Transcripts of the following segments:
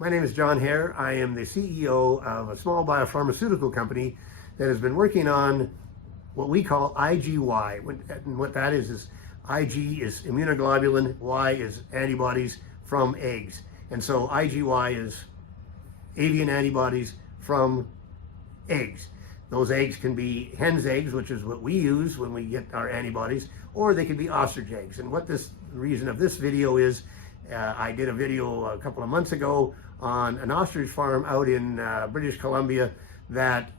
My name is John Hare. I am the CEO of a small biopharmaceutical company that has been working on what we call IgY. And what that is Ig is immunoglobulin, Y is antibodies from eggs. And so IgY is avian antibodies from eggs. Those eggs can be hen's eggs, which is what we use when we get our antibodies, or they can be ostrich eggs. And what the reason of this video is, I did a video a couple of months ago on an ostrich farm out in British Columbia that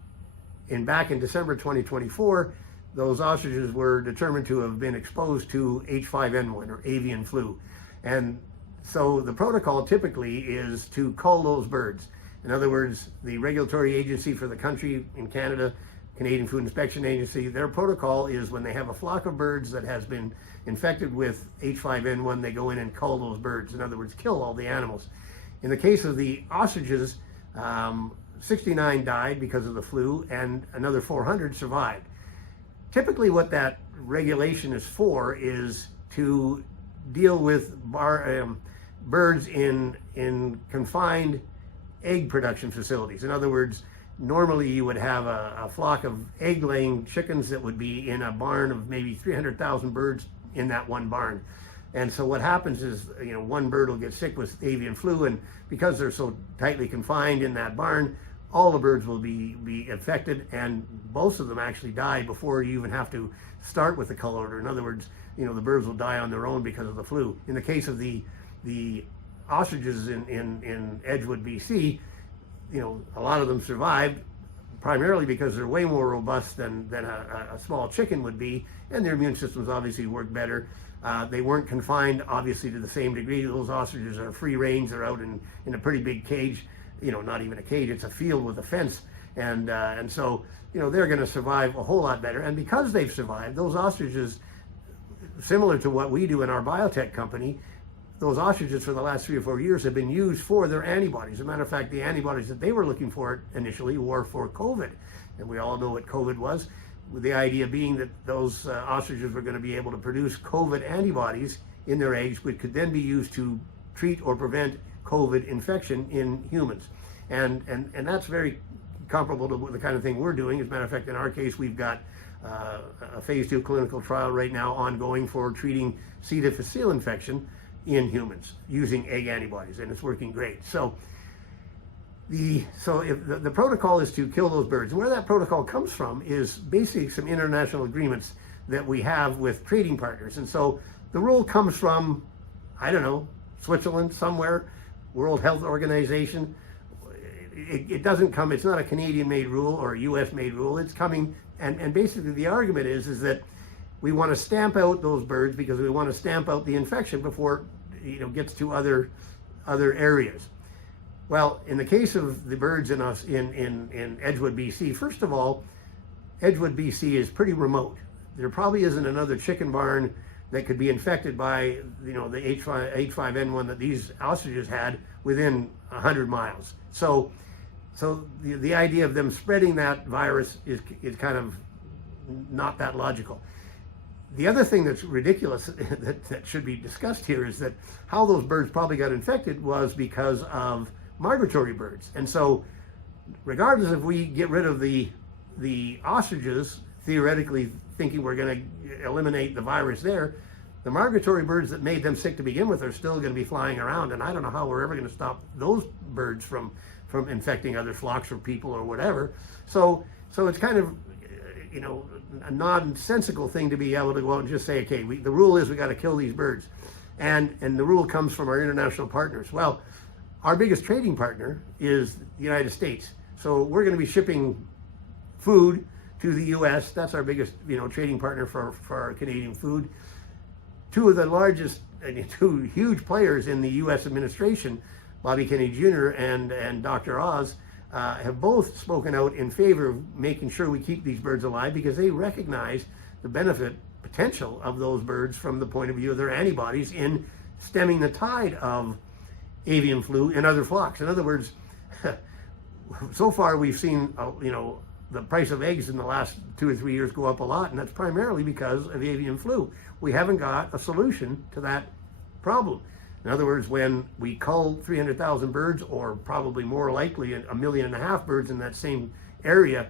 back in December 2024, those ostriches were determined to have been exposed to H5N1 or avian flu. And so the protocol typically is to cull those birds. In other words, the regulatory agency for the country in Canada, Canadian Food Inspection Agency, their protocol is when they have a flock of birds that has been infected with H5N1, they go in and cull those birds. In other words, kill all the animals. In the case of the ostriches, 69 died because of the flu and another 400 survived. Typically what that regulation is for is to deal with birds in confined egg production facilities. In other words, normally you would have a flock of egg-laying chickens that would be in a barn of maybe 300,000 birds in that one barn. And so what happens is, one bird will get sick with avian flu, and because they're so tightly confined in that barn, all the birds will be affected, and most of them actually die before you even have to start with the cull order. In other words, the birds will die on their own because of the flu. In the case of the ostriches in Edgewood, BC, a lot of them survived primarily because they're way more robust than a small chicken would be, and their immune systems obviously work better. They weren't confined, obviously, to the same degree. Those ostriches are free range. They're out in a pretty big cage, not even a cage, it's a field with a fence. And so, they're going to survive a whole lot better. And because they've survived, those ostriches, similar to what we do in our biotech company, those ostriches for the last 3 or 4 years have been used for their antibodies. As a matter of fact, the antibodies that they were looking for initially were for COVID. And we all know what COVID was, with the idea being that those ostriches were going to be able to produce COVID antibodies in their eggs, which could then be used to treat or prevent COVID infection in humans. And that's very comparable to the kind of thing we're doing. As a matter of fact, in our case, we've got a phase 2 clinical trial right now ongoing for treating C. difficile infection in humans using egg antibodies, and it's working great. So if the protocol is to kill those birds. And where that protocol comes from is basically some international agreements that we have with trading partners. And so the rule comes from, I don't know, Switzerland somewhere, World Health Organization. It doesn't come, it's not a Canadian-made rule or a US-made rule. It's coming, and basically the argument is that we want to stamp out those birds because we want to stamp out the infection before it gets to other areas. Well, in the case of the birds in Edgewood, BC, first of all, Edgewood, BC is pretty remote. There probably isn't another chicken barn that could be infected by the H5N1 that these ostriches had within 100 miles. So the idea of them spreading that virus is kind of not that logical. The other thing that's ridiculous that should be discussed here is that how those birds probably got infected was because of migratory birds. And so regardless if we get rid of the ostriches, theoretically thinking we're going to eliminate the virus there, the migratory birds that made them sick to begin with are still going to be flying around, and I don't know how we're ever going to stop those birds from infecting other flocks or people or whatever. So it's kind of a nonsensical thing to be able to go out and just say, okay, the rule is we got to kill these birds, and the rule comes from our international partners. Well, our biggest trading partner is the United States, so we're going to be shipping food to the U.S. That's our biggest trading partner for our Canadian food. Two of the largest, two huge players in the U.S. administration, Bobby Kennedy Jr. and Dr. Oz, have both spoken out in favor of making sure we keep these birds alive because they recognize the benefit potential of those birds from the point of view of their antibodies in stemming the tide of avian flu in other flocks. In other words, so far we've seen, the price of eggs in the last 2 or 3 years go up a lot, and that's primarily because of avian flu. We haven't got a solution to that problem. In other words, when we cull 300,000 birds, or probably more likely 1.5 million birds in that same area,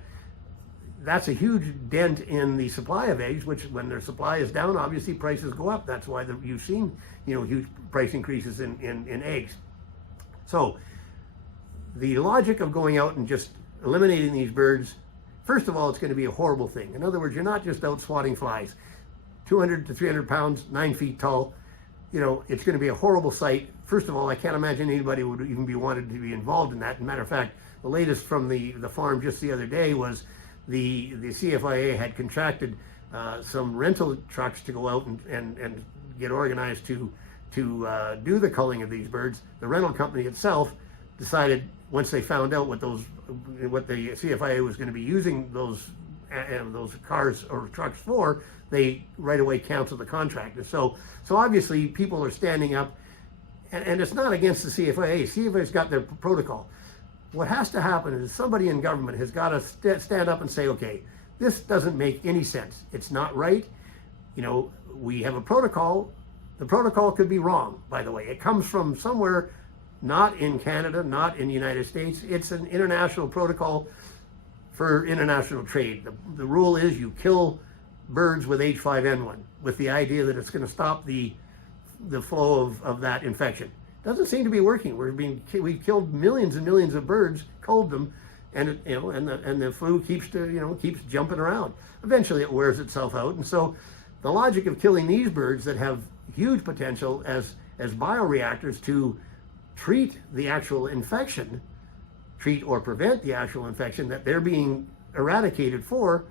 that's a huge dent in the supply of eggs, which when their supply is down, obviously prices go up. That's why you've seen, huge price increases in eggs. So the logic of going out and just eliminating these birds, first of all, it's going to be a horrible thing. In other words, you're not just out swatting flies. 200 to 300 pounds, 9 feet tall, it's going to be a horrible sight. First of all, I can't imagine anybody would even be wanted to be involved in that. As a matter of fact, the latest from the farm just the other day was the CFIA had contracted some rental trucks to go out and get organized to do the culling of these birds. The rental company itself decided, once they found out what the CFIA was going to be using those cars or trucks for, they right away canceled the contract. And so obviously people are standing up, and it's not against the CFIA. CFIA's got their protocol. What has to happen is somebody in government has got to stand up and say, okay, this doesn't make any sense. It's not right. We have a protocol. The protocol could be wrong, by the way. It comes from somewhere not in Canada, not in the United States. It's an international protocol for international trade. The rule is you kill birds with H5N1 with the idea that it's going to stop the flow of that infection. Doesn't seem to be working. We've killed millions and millions of birds, culled them, and the flu keeps jumping around. Eventually, it wears itself out. And so, the logic of killing these birds that have huge potential as bioreactors to treat the actual infection, treat or prevent the actual infection that they're being eradicated for,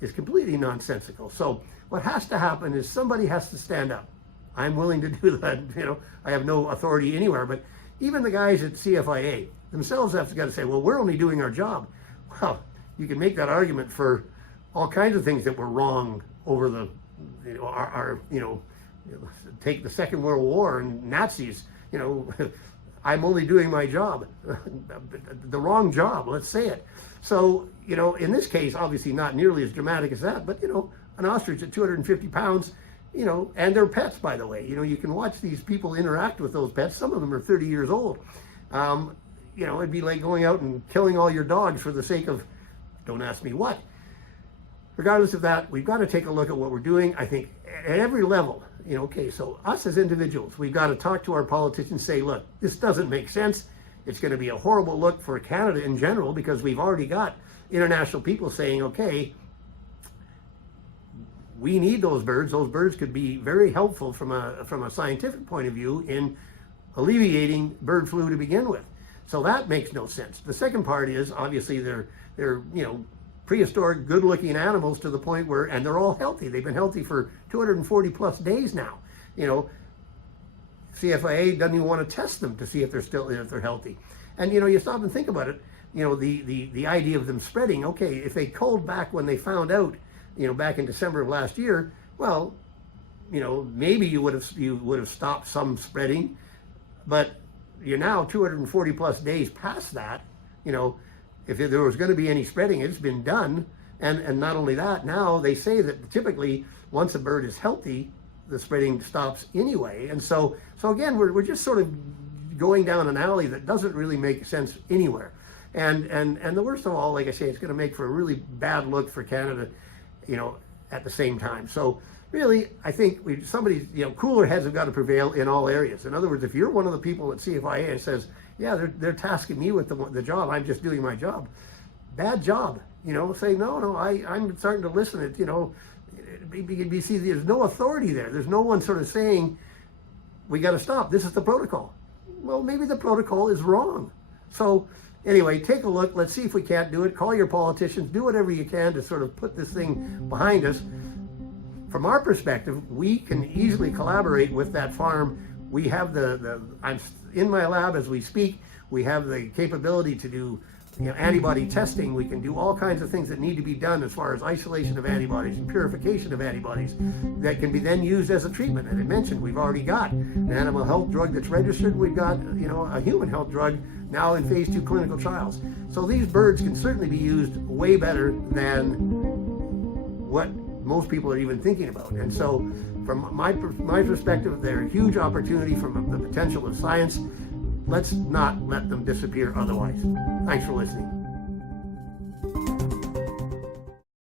is completely nonsensical. So, what has to happen is somebody has to stand up. I'm willing to do that. I have no authority anywhere, but even the guys at CFIA themselves have got to say, well, we're only doing our job. Well, you can make that argument for all kinds of things that were wrong over take the Second World War and Nazis. I'm only doing my job, the wrong job, let's say it. So, in this case, obviously not nearly as dramatic as that, but, an ostrich at 250 pounds, and their pets, by the way. You can watch these people interact with those pets. Some of them are 30 years old. It'd be like going out and killing all your dogs for the sake of, don't ask me what. Regardless of that, we've got to take a look at what we're doing, I think, at every level. Okay, so us as individuals, we've got to talk to our politicians, say, look, this doesn't make sense. It's going to be a horrible look for Canada in general, because we've already got international people saying, okay, we need those birds. Those birds could be very helpful from a scientific point of view in alleviating bird flu to begin with. So that makes no sense. The second part is, obviously, they're prehistoric, good-looking animals to the point where, and they're all healthy. They've been healthy for 240 plus days now. CFIA doesn't even want to test them to see if they're healthy. And you stop and think about it. The idea of them spreading. Okay, if they culled back when they found out, back in December of last year, well, maybe you would have stopped some spreading, but you're now 240 plus days past that. If there was going to be any spreading, it's been done. And not only that, now they say that typically once a bird is healthy, the spreading stops anyway. And so again, we're just sort of going down an alley that doesn't really make sense anywhere. And the worst of all, like I say, it's going to make for a really bad look for Canada, at the same time. So really, I think cooler heads have got to prevail in all areas. In other words, if you're one of the people at CFIA and says, yeah, they're tasking me with the job, I'm just doing my job. Bad job. Say, no, I'm starting to listen. You see, there's no authority there. There's no one sort of saying, we got to stop. This is the protocol. Well, maybe the protocol is wrong. So anyway, take a look. Let's see if we can't do it. Call your politicians. Do whatever you can to sort of put this thing behind us. From our perspective, we can easily collaborate with that farm. We have I'm in my lab as we speak. We have the capability to do antibody testing. We can do all kinds of things that need to be done as far as isolation of antibodies and purification of antibodies that can be then used as a treatment. And I mentioned we've already got an animal health drug that's registered. We've got a human health drug now in phase 2 clinical trials. So these birds can certainly be used way better than what most people are even thinking about. And so From my perspective, they're a huge opportunity from the potential of science. Let's not let them disappear otherwise. Thanks for listening.